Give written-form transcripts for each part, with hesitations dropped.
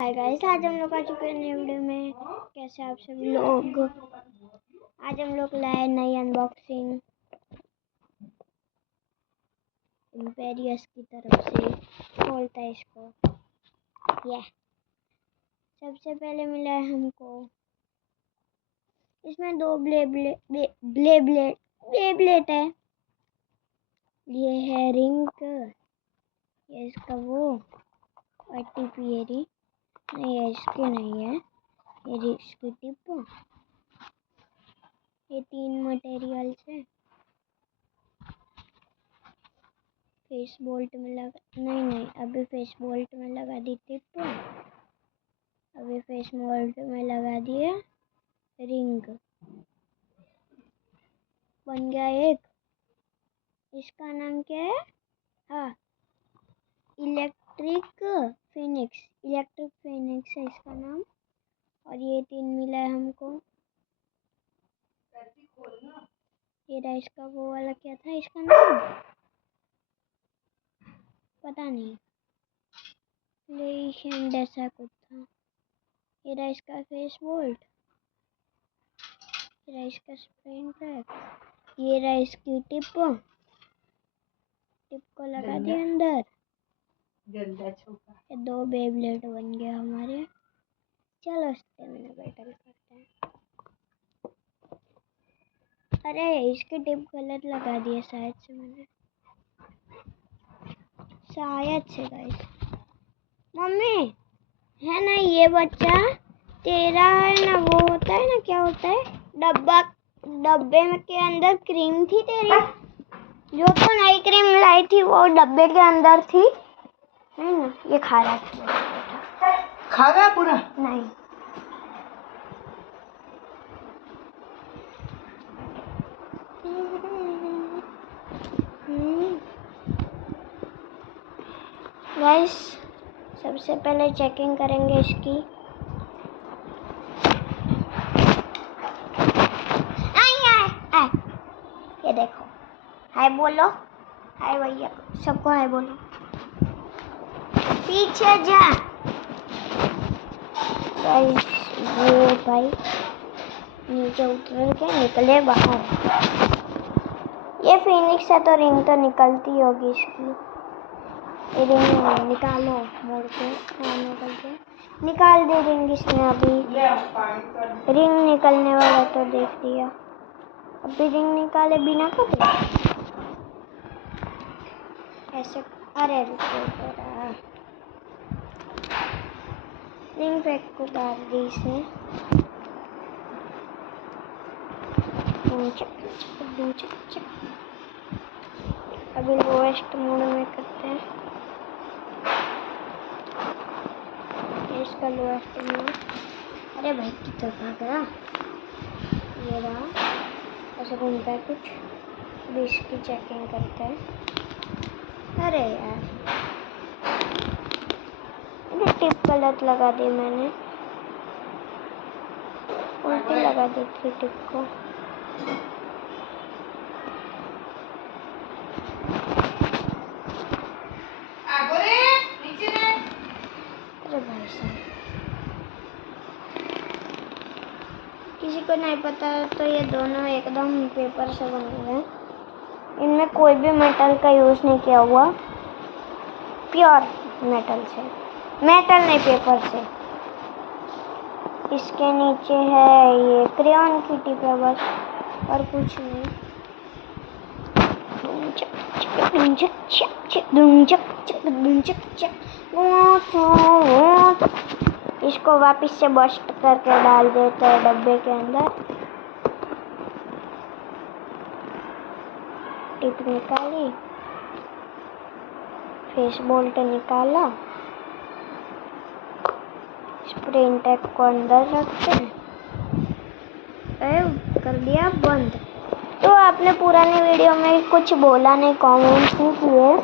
Hi guys, आज हम लोग आ चुके हैं नई वीडियो में। कैसे आप सभी लोग। आज हम लोग लाए नई अनबॉक्सिंग इम्पेरियस की तरफ से। खोलता है इसको। ये सबसे पहले मिला है हमको, इसमें दो ब्लेड है। ये है रिंग, ये इसका वो और टिपियरी नहीं है, इसकी नहीं है, ये इसकी टिप। ये 3 मटेरियल्स है। फेस बोल्ट में लगा नहीं अभी फेस बोल्ट में लगा दी टिप। अभी फेस बोल्ट में लगा दिया रिंग। बन गया एक। इसका नाम क्या है? हाँ, इलेक्ट्रिक फिनिक्स है इसका नाम। और ये 3 मिला है हमको। ये रहा इसका वो वाला, क्या था इसका नाम पता नहीं, लेकिन जैसा कुछ था। ये रहा इसका फेस बोल्ट, ये रहा इसका स्प्रिंग ट्रैक, ये रहा इसकी टिप को लगा दिया अंदर। ये 2 बेब्लेड बन गया हमारे। चलो स्टेमिना बैटल करते हैं। अरे इसके टिप गलत लगा दिए शायद से गाइस। मम्मी है ना, ये बच्चा तेरा है ना, वो होता है ना, क्या होता है, डब्बे में के अंदर क्रीम थी तेरी, जो तो नई क्रीम लाई थी वो डब्बे के अंदर थी नहीं ना। ये खा रहा पूरा नहीं। गाइस सबसे पहले चेकिंग करेंगे इसकी। आए ये देखो, हाय बोलो, हाय भैया, सबको हाय बोलो। पीछे जा गाइस। ये भाई नीचे उतर के निकले बाहर। ये फिनिक्स है तो रिंग तो निकलती होगी इसकी। रिंग निकालो, मोड़ के निकाल दे रिंग इसने। अभी रिंग निकलने वाला तो देख दिया। अभी रिंग निकाले बिना कपड़े ऐसे। अरे रिंग फेंक को डाल दी इसने। अभी लोएस्ट मोड में करते हैं। इसका लोएस्ट मोड। अरे भाई कितना भाग रहा। ये रहा, ऐसे घूमता है कुछ। अभी इसकी चेकिंग करते हैं। अरे यार टिप गलत लगा दी मैंने, उल्टी लगा दी थी टिप को। अरे भाई साहब, किसी को नहीं पता तो ये दोनों एकदम पेपर से बने हुए हैं। इनमें कोई भी मेटल का यूज़ नहीं किया हुआ, प्योर मेटल से, मेटल नहीं पेपर से। इसके नीचे है ये क्रेयॉन की टिप है बस, और कुछ नहीं। इसको वापस से बस्ट करके डाल देते हैं डब्बे के अंदर। टिप निकाली, फेस बोल्ट निकाला, स्प्रिंग टैप को अंदर रखते हैं, कर दिया बंद। तो आपने पुरानी वीडियो में कुछ बोला नहीं, कमेंट नहीं किए,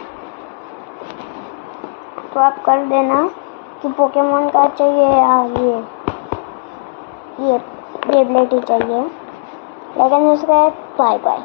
तो आप कर देना कि पोकेमोन का चाहिए या ये बेब्लेड ही चाहिए। लेकिन उसका बाय बाय।